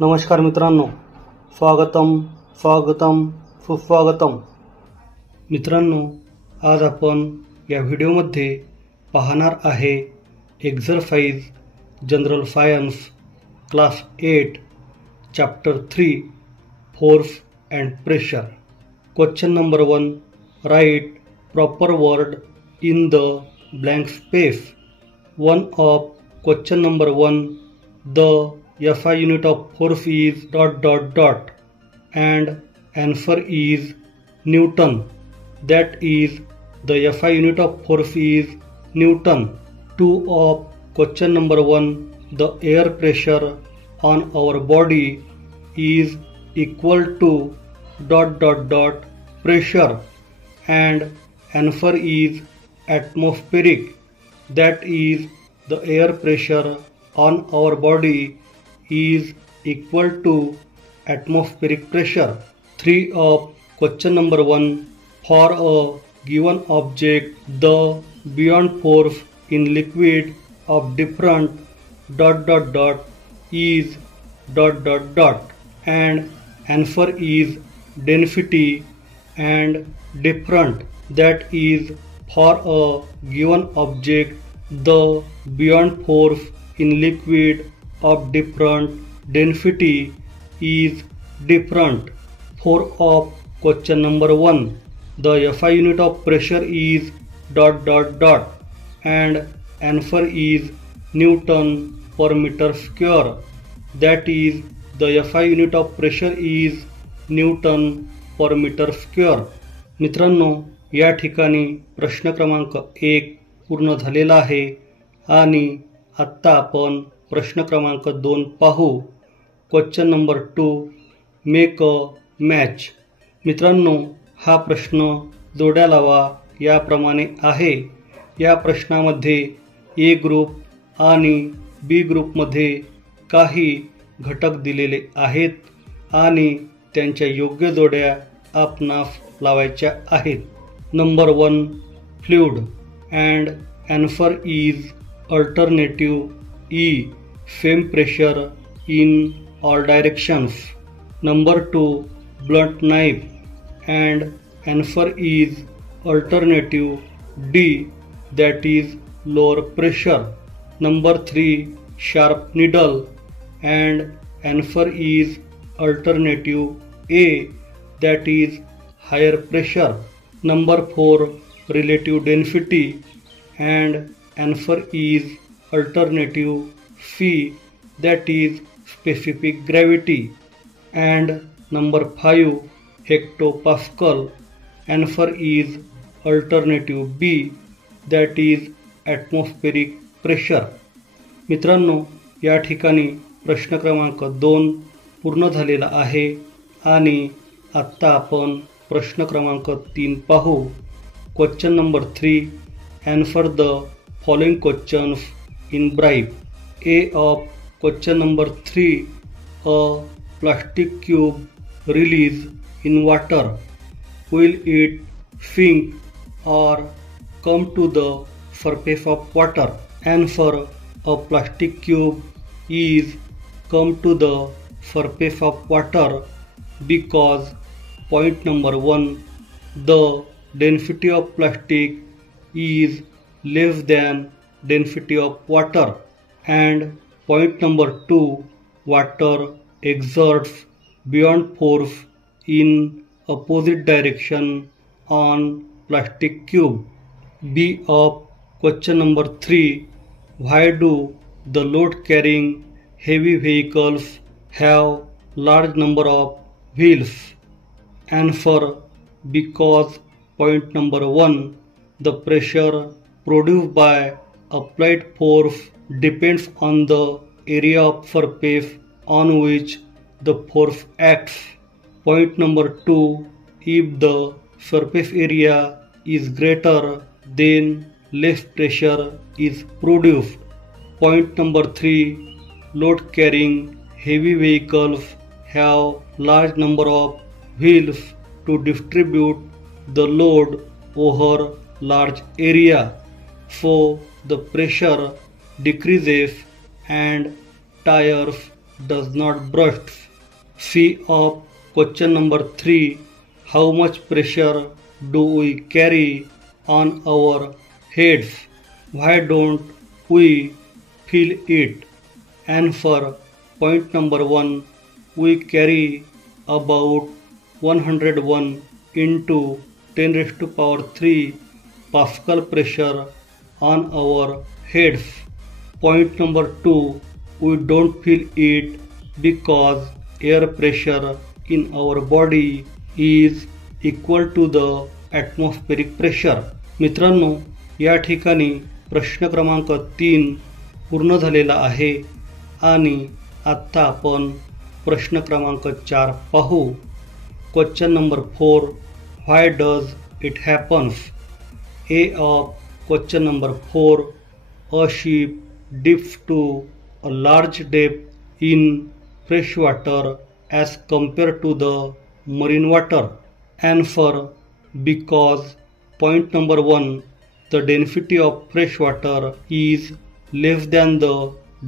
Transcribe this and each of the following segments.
नमस्कार मित्रांनो, स्वागतम सुस्वागतम। मित्रांनो, आज आपण या व्हिडिओमध्ये पाहणार आहे exercise general science class 8 chapter 3 force and pressure. Question number 1, write proper word in the blank space. One of question number 1, the SI unit of force is ... and answer is Newton. That is, the SI unit of force is Newton. 2 of question number 1, the air pressure on our body is equal to ... pressure and answer is atmospheric. That is, the air pressure on our body is equal to atmospheric pressure. 3 of question number 1, for a given object the buoyant force in liquid of different ... is ... and answer is density and different. That is, for a given object the buoyant force in liquid of different density is different. 4 of question number 1, the SI unit of pressure is ... and answer is Newton per meter square. That is, the SI unit of pressure is Newton per meter square. मित्रांनो, या ठिकाणी प्रश्न क्रमांक 1 पूर्ण झालेला आहे आणि आत्ता आपण प्रश्न क्रमांक 2 पाहू। Question number 2, make a match. मित्रांनो, हा प्रश्न जोड्या लावा याप्रमाणे आहे। या प्रश्नामध्ये ए ग्रुप आणि बी ग्रुपमध्ये काही घटक दिलेले आहेत आणि त्यांच्या योग्य जोड्या आपणास लावायच्या आहेत। Number 1, fluid and answer is alternative E, same pressure in all directions. Number 2, blunt knife and answer is alternative D, that is lower pressure. Number 3, sharp needle and answer is alternative A, that is higher pressure. Number 4, relative density and answer is alternative C, that is specific gravity. And number 5, hectopascal, answer is alternative B, that is atmospheric pressure. मित्रांनो, या ठिकाणी प्रश्न क्रमांक 2 पूर्ण झालेला आहे आणि आत्ता आपण प्रश्न क्रमांक 3 पाहू। Question number 3, answer the following questions in brief. A of question number 3, a plastic cube released in water, will it sink or come to the surface of water? Answer, a plastic cube is come to the surface of water because point number 1, the density of plastic is less than density of water, and point number 2, water exerts buoyant force in opposite direction on plastic cube. B of question number 3, why do the load carrying heavy vehicles have large number of wheels? Answer, because point number 1, the pressure produced by applied force depends on the area of surface on which the force acts. Point number 2, if the surface area is greater, then less pressure is produced. Point number 3, load carrying heavy vehicles have large number of wheels to distribute the load over large area, so the pressure decreases and tires does not burst. C of question number 3. How much pressure do we carry on our heads? Why don't we feel it? And for point number 1, we carry about 101 into 10 raised to power 3 Pascal pressure on our heads. Point number 2, we don't feel it because air pressure in our body is equal to the atmospheric pressure. मित्रांनो, या ठिकाणी प्रश्न क्रमांक 3 पूर्ण झालेला आहे आणि आता आपण प्रश्न क्रमांक 4 पाहू. Question number 4. Why does it happens? A of question number 4. A ship dips to a large depth in fresh water as compared to the marine water. Answer: because point number 1, the density of fresh water is less than the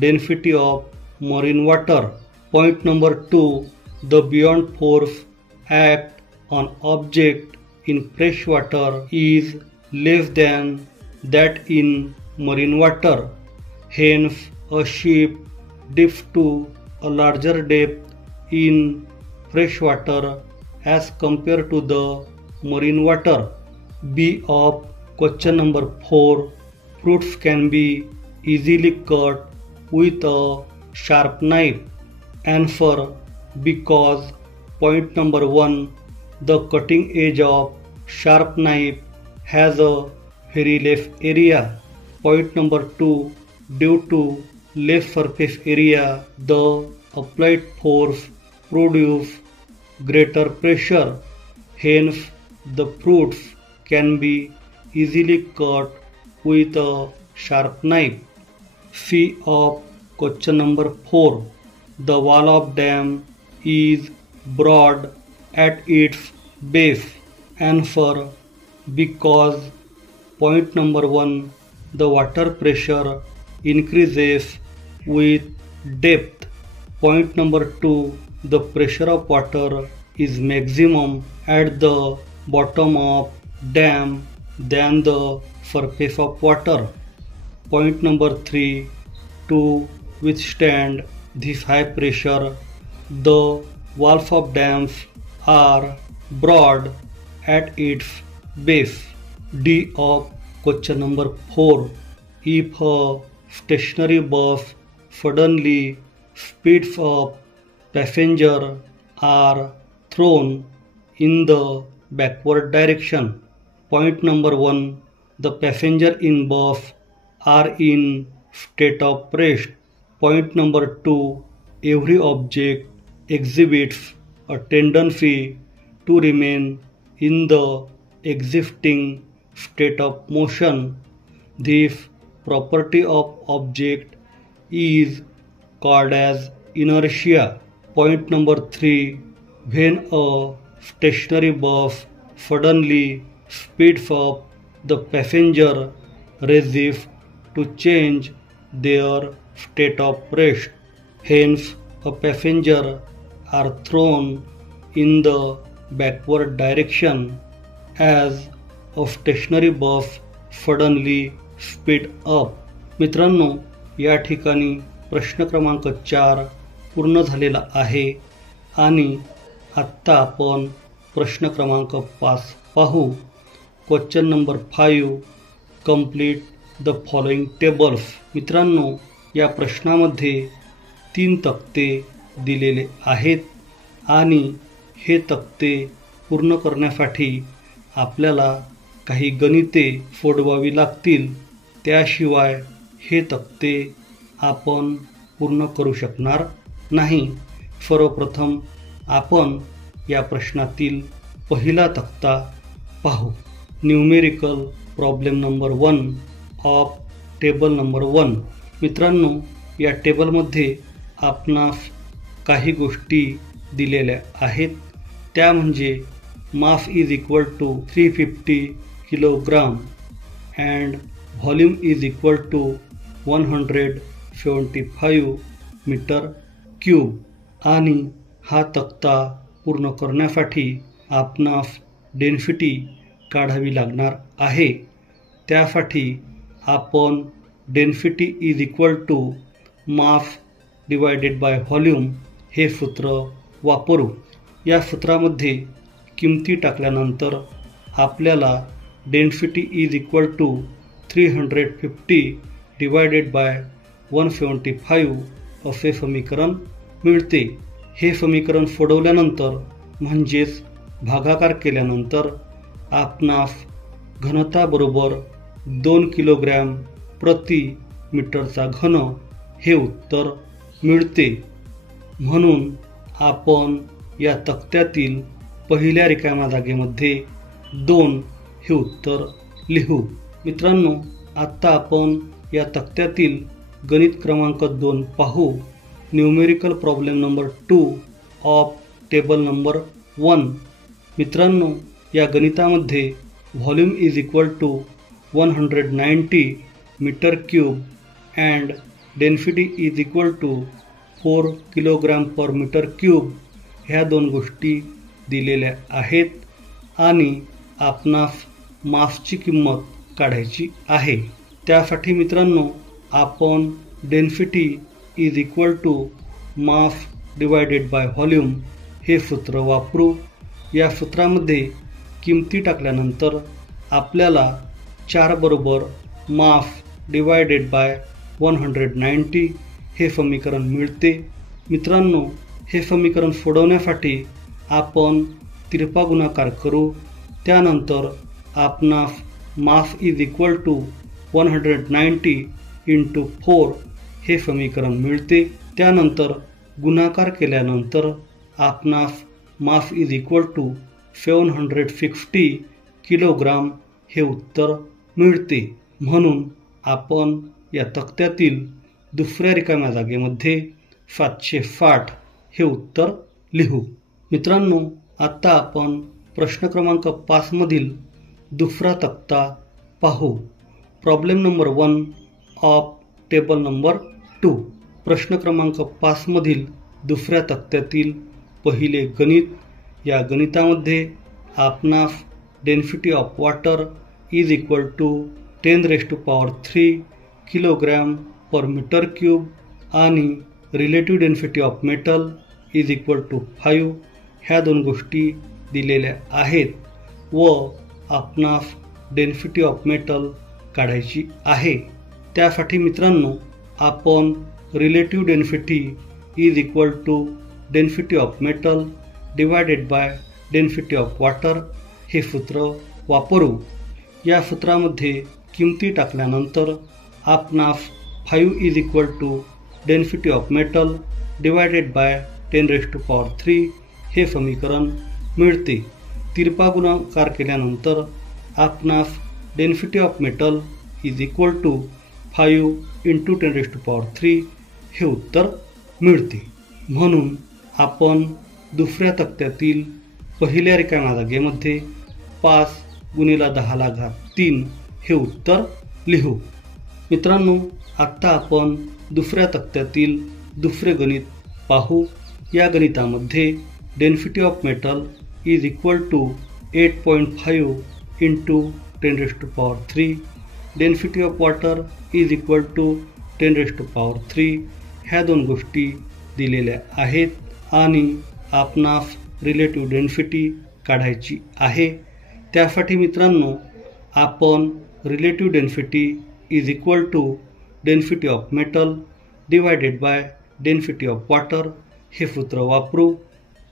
density of marine water. Point number 2, the buoyant force act on object in fresh water is less than that in marine water. Hence, a ship dips to a larger depth in fresh water as compared to the marine water. B of question number 4. Fruits can be easily cut with a sharp knife. Answer: because point number 1, the cutting edge of sharp knife has a very less area. Point number 2, due to less surface area, the applied force produces greater pressure. Hence, the fruits can be easily cut with a sharp knife. C of question number 4. The wall of dam is broad at its base. Answer: because point number 1, the water pressure increases with depth. Point number 2, the pressure of water is maximum at the bottom of dam than the surface of water. Point number 3, to withstand this high pressure, the walls of dams are broad at its base. D of question number 4. If a stationary bus suddenly speeds up, passengers are thrown in the backward direction. Point number 1, the passengers in bus are in state of rest. Point number 2, every object exhibits a tendency to remain in the existing state of motion. This property of object is called as inertia. Point number 3, when a stationary bus suddenly speeds up, the passenger resist to change their state of rest. Hence, a passenger are thrown in the backward direction as a stationary bus suddenly speed up. मित्रांनो, या ठिकाणी प्रश्न क्रमांक 4 पूर्ण झालेला आहे आणि आत्ता आपण प्रश्न क्रमांक 5 पाहू. Question number 5. Complete the following tables. मित्रांनो, या प्रश्नामध्ये 3 तक्ते दिलेले आहेत आणि हे तक्ते पूर्ण करण्यासाठी आपल्याला काही गणिते सोडवावी लागतील. त्याशिवाय हे तक्ते आपण पूर्ण करू शकणार नाही. सर्वप्रथम आपण या प्रश्नातील पहिला तक्ता पाहू. Numerical problem number 1 of table number 1. मित्रांनो, या टेबलमध्ये आपणास काही गोष्टी दिलेल्या आहेत. त्या म्हणजे mass is equal to 350 kilogram and volume is equal to 175 metre cube आणि हा तक्ता पूर्ण करण्यासाठी आपणास डेन्सिटी काढावी लागणार आहे। त्यासाठी आपण density is equal to mass divided by volume हे सूत्र वापरू। या सूत्रामध्ये किमती टाकल्यानंतर आपल्याला density is equal to 350 divided by 175 असे समीकरण मिळते। हे समीकरण सोडवल्यानंतर म्हणजेच भागाकार केल्यानंतर आपणास घनता बरोबर 2 किलोग्रॅम प्रति मीटरचा घन हे उत्तर मिळते। म्हणून आपण या तक्त्यातील पहिल्या रिकाम्या जागेमध्ये 2 हे उत्तर लिहू। मित्रांनो, आता आपण या तक्त्यातील गणित क्रमांक 2 पाहू। Numerical problem number 2 of table number 1। मित्रांनो, या गणितामध्ये volume is equal to 190 metre cube and density is equal to 4 kilogram per metre cube ह्या दोन गोष्टी दिलेल्या आहेत आणि आपणास मासची किंमत काढायची आहे। त्यासाठी मित्रांनो, आपण density is equal to mass divided by volume हे सूत्र वापरू। या सूत्रामध्ये किमती टाकल्यानंतर आपल्याला 4 बरोबर मास डिवायडेड बाय 190 हे समीकरण मिळते। मित्रांनो, हे समीकरण सोडवण्यासाठी आपण तिरपा गुणाकार करू। त्यानंतर आपणास mass is equal to 190 into 4 हे समीकरण मिळते। त्यानंतर गुणाकार केल्यानंतर आपणास mass is equal to 760 kilogram हे उत्तर मिळते। म्हणून आपण या तक्त्यातील दुसऱ्या रिकाम्या जागेमध्ये 760 हे उत्तर लिहू। मित्रांनो, आता आपण प्रश्न क्रमांक 5 मधील दुसरा तक्ता पाहू। Problem number 1 of table number 2। प्रश्न क्रमांक 5 मधील दुसऱ्या तक्त्यातील पहिले गणित। या गणितामध्ये आपणास density of water is equal to 10⁻³ kilogram per metre cube आणि relative density of metal is equal to 5 ह्या दोन गोष्टी दिलेल्या आहेत व आपणास डेन्सिटी ऑफ मेटल काढायची आहे। त्यासाठी मित्रांनो, आपण relative density is equal to density of metal divided by density of water हे सूत्र वापरू। या सूत्रामध्ये किमती टाकल्यानंतर आपणास 5 is equal to density of metal divided by 10⁻³ हे समीकरण मिळते। तिरपा गुणाकार केल्यानंतर आपणास density of metal is equal to 5 into 10⁻³ हे उत्तर मिळते। म्हणून आपण दुसऱ्या तक्त्यातील पहिल्या रिकाम्या जागेमध्ये 5 × 10⁻³ हे उत्तर लिहू। मित्रांनो, आत्ता आपण दुसऱ्या तक्त्यातील दुसरे गणित पाहू। या गणितामध्ये density of metal is equal to 8.5 into 10⁻³ density of water is equal to 10⁻³ ह्या दोन गोष्टी दिलेल्या आहेत आणि आपणास रिलेटिव्ह डेन्सिटी काढायची आहे। त्यासाठी मित्रांनो, आपण relative density is equal to density of metal divided by density of water हे सूत्र वापरू।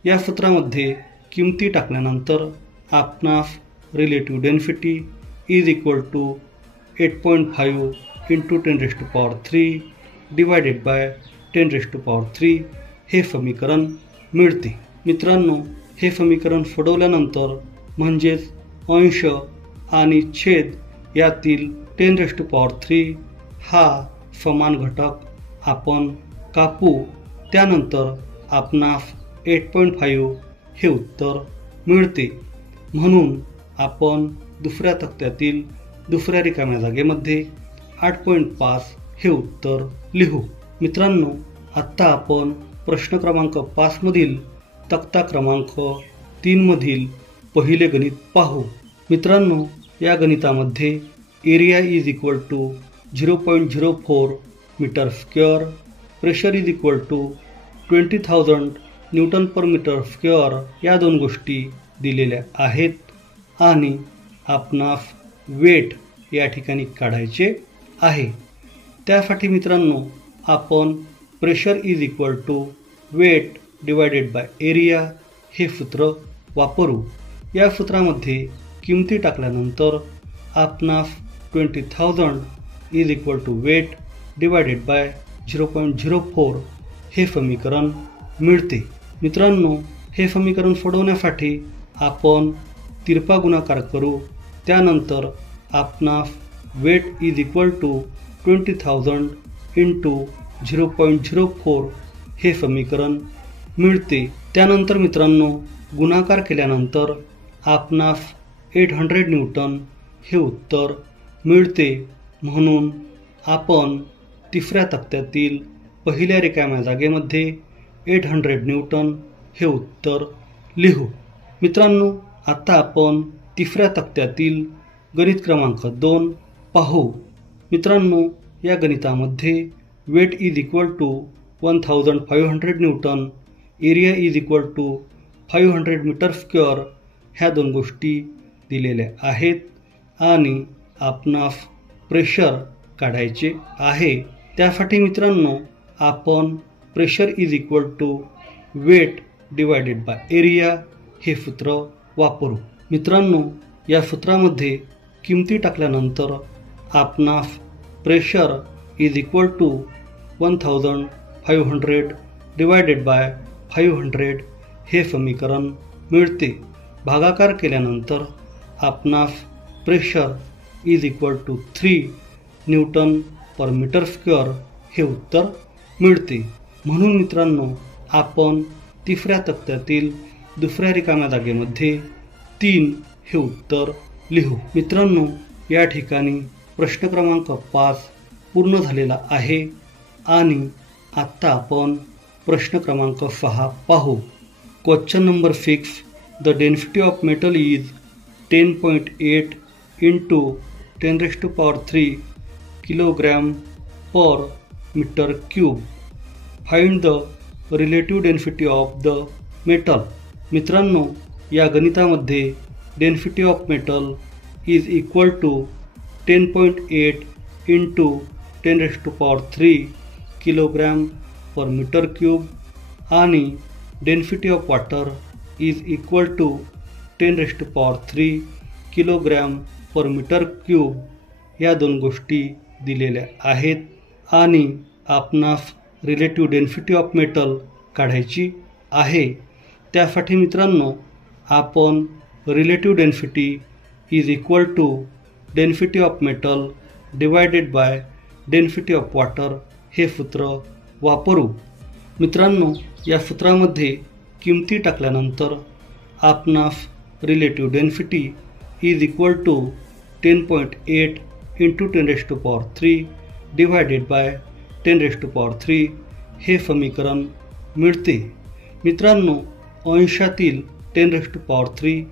या सूत्रामध्ये किमती टाकल्यानंतर आपणास relative density is equal to 8.5 into 10⁻³ divided by 10⁻³ हे समीकरण मिळते। मित्रांनो, हे समीकरण सोडवल्यानंतर म्हणजेच अंश आणि छेद यातील 10⁻³ हा समान घटक आपण कापू। त्यानंतर आपणास 8.5 हे उत्तर मिळते। म्हणून आपण दुसऱ्या तक्त्यातील दुसऱ्या रिकाम्या जागेमध्ये 8.5 हे उत्तर लिहू। मित्रांनो, आत्ता आपण प्रश्न क्रमांक 5 मधील तक्ता क्रमांक 3 मधील पहिले गणित पाहू। मित्रांनो, या गणितामध्ये area is equal to 0.04 metre square, pressure is equal to 20,000 newton per metre square या दोन गोष्टी दिलेल्या आहेत आणि आपणास वेट या ठिकाणी काढायचे आहे। त्यासाठी मित्रांनो, आपण pressure is equal to weight divided by area हे सूत्र वापरू। या सूत्रामध्ये किमती टाकल्यानंतर आपणास 20,000 is equal to weight divided by 0.04 हे समीकरण मिळते। मित्रांनो, हे समीकरण सोडवण्यासाठी आपण तिरपा गुणाकार करू। त्यानंतर आपणास weight is equal to 20,000 into 0.04 हे समीकरण मिळते। त्यानंतर मित्रांनो, गुणाकार केल्यानंतर आपणास 800 न्यूटन हे उत्तर मिळते। म्हणून आपण तिसऱ्या तक्त्यातील पहिल्या रिकाम्या जागेमध्ये 800 न्यूटन हे उत्तर लिहू। मित्रांनो, आता आपण तिसऱ्या तक्त्यातील गणित क्रमांक 2 पाहू। मित्रांनो, या गणितामध्ये weight is equal to 1500 newton, area is equal to 500 metre square ह्या दोन गोष्टी दिलेल्या आहेत आणि आपणास प्रेशर काढायचे आहे। त्यासाठी मित्रांनो, आपण pressure is equal to weight divided by area हे सूत्र वापरू। मित्रांनो, या सूत्रामध्ये किमती टाकल्यानंतर आपणास pressure is equal to 1500 divided by 500 हे समीकरण मिळते। भागाकार केल्यानंतर आपणास pressure is equal to 3 newton per metre square हे उत्तर मिळते। म्हणून मित्रांनो, आपण तिसऱ्या तक्त्यातील दुसऱ्या रिकाम्या जागेमध्ये 3 हे उत्तर लिहू। मित्रांनो, या ठिकाणी प्रश्न क्रमांक 5 पूर्ण झालेला आहे आणि आत्ता आपण प्रश्न क्रमांक 6 पाहू। Question number 6, the density of metal is 10.8 into 10⁻³ kilogram per metre cube. Find the relative density of the metal. मित्रांनो, या गणितामध्ये density of metal is equal to 10.8 into 10⁻³ kilogram per metre cube आणि density of water is equal to 10⁻³ kilogram per metre cube या दोन गोष्टी दिलेल्या आहेत आणि आपणास रिलेटिव्ह डेन्सिटी ऑफ मेटल काढायची आहे। त्यासाठी मित्रांनो, आपण relative density is equal to density of metal divided by density of water हे सूत्र वापरू। मित्रांनो, या सूत्रामध्ये किमती टाकल्यानंतर आपणास relative density is equal to 10.8 into 10⁻³ divided by 10⁻³ हे समीकरण मिळते। मित्रांनो, अंशातील 10⁻³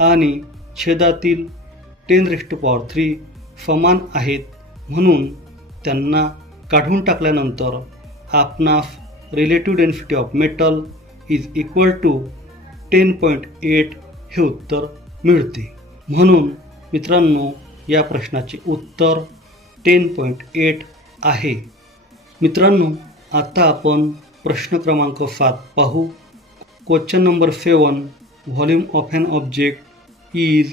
आणि छेदातील 10⁻³ समान आहेत, म्हणून त्यांना काढून टाकल्यानंतर आपणास relative density of metal is equal to 10.8 हे उत्तर मिळते। म्हणून मित्रांनो, या प्रश्नाचे उत्तर 10.8 आहे। मित्रांनो, आता आपण प्रश्न क्रमांक 7 पाहू। Question number 7, volume of an object is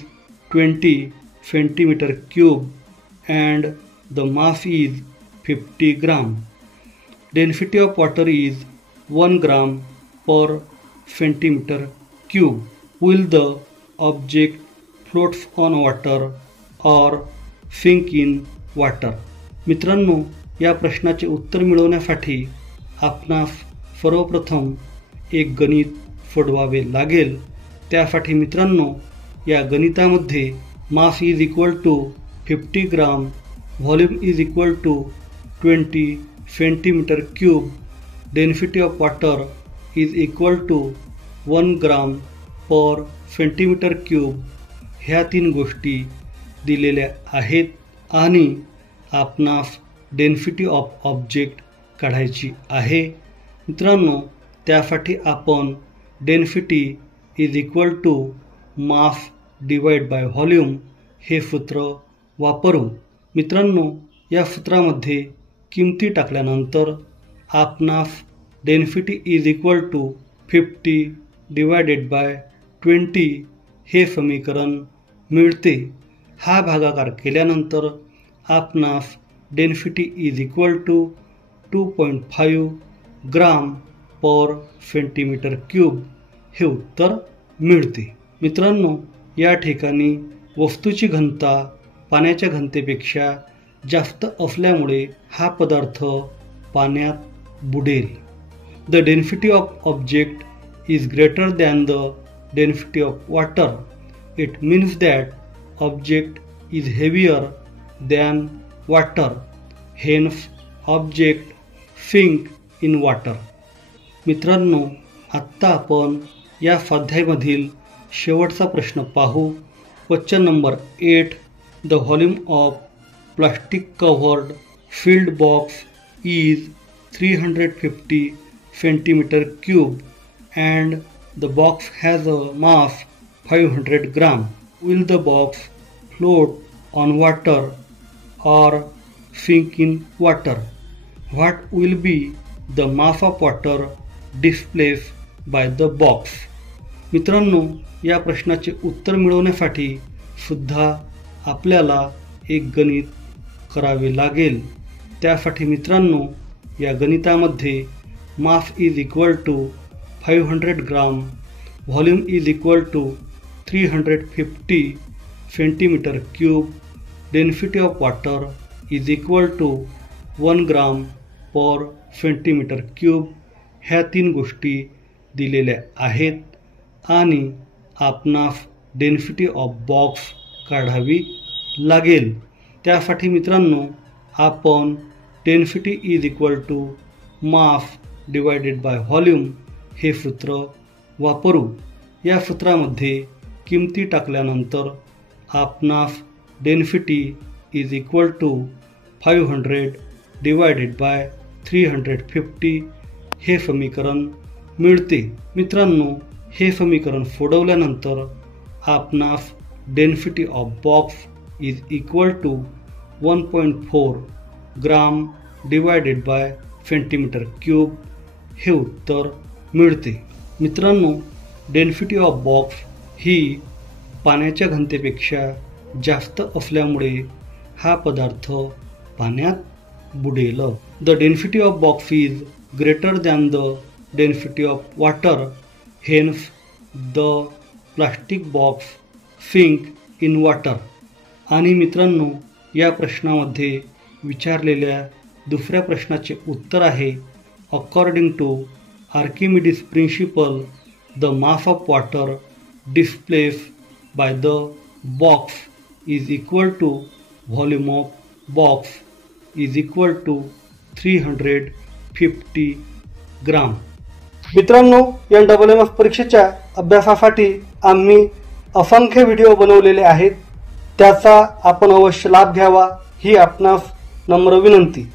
20 centimetre cube and the mass is 50 gram. Density of water is 1 gram per centimeter cube. Will the object floats on water or sink in water? मित्रांनो, या प्रश्नाचे उत्तर मिळवण्यासाठी आपणास सर्वप्रथम एक गणित सोडवावे लागेल। त्यासाठी मित्रांनो, या गणितामध्ये mass is equal to 50 gram, volume is equal to 20 centimetre cube density of water is equal to 1 gram per centimetre cube ह्या 3 गोष्टी दिलेल्या आहेत आणि आपणास डेन्सिटी ऑफ ऑब्जेक्ट काढायची आहे। मित्रांनो, त्यासाठी आपण density is equal to mass divide by volume हे सूत्र वापरू। मित्रांनो, या सूत्रामध्ये किमती टाकल्यानंतर आपणास density is equal to 50 divided by 20 हे समीकरण मिळते। हा भागाकार केल्यानंतर आपणास density is equal to 2.5 gram per centimetre cube हे उत्तर मिळते। मित्रांनो, या ठिकाणी वस्तूची घनता पाण्याच्या घनतेपेक्षा जास्त असल्यामुळे हा पदार्थ पाण्यात बुडेल। The density of object is greater than the density of water. It means that object is heavier than water. Hence, object sink in water. मित्रांनो, आत्ता आपण या स्वाध्यायामधील शेवटचा प्रश्न पाहू। Question number 8. The volume of plastic covered filled box is 350 centimeter cube and the box has a mass 500 gram. Will the box float on water or sink in water? What will be the mass of water displaced by the box? मित्रांनो, या प्रश्नाचे उत्तर मिळवण्यासाठी सुद्धा आपल्याला एक गणित करावे लागेल। त्यासाठी मित्रांनो, या गणितामध्ये mass is equal to 500 gram, volume is equal to 350 centimetre cube, density of water is equal to 1 gram per centimetre cube ह्या 3 गोष्टी दिलेल्या आहेत आणि आपणास डेन्सिटी ऑफ बॉक्स काढावी लागेल। त्यासाठी मित्रांनो, आपण density is equal to mass divided by volume हे सूत्र वापरू। या सूत्रामध्ये किमती टाकल्यानंतर आपणास density is equal to 500 divided by 350 हे समीकरण मिळते। मित्रांनो, हे समीकरण सोडवल्यानंतर आपणास density of box is equal to 1.4 gram divided by centimetre cube हे उत्तर मिळते। मित्रांनो, डेन्सिटी ऑफ बॉक्स ही पाण्याच्या घनतेपेक्षा जास्त असल्यामुळे हा पदार्थ पाण्यात बुडेल। The density of box is greater than the density of water. Hence the plastic box sink in water. आणि मित्रांनो, या प्रश्नामध्ये विचारलेल्या दुसऱ्या प्रश्नाचे उत्तर आहे according to Archimedes principle the mass of water displaced by the box is equal to volume of box is equal to 350 ग्राम. मित्रांनो, NMMS परीक्षेच्या अभ्यासासाठी आम्ही असंख्य व्हिडिओ बनवलेले आहेत, त्याचा आपण अवश्य लाभ घ्यावा ही आपणास नम्र विनंती।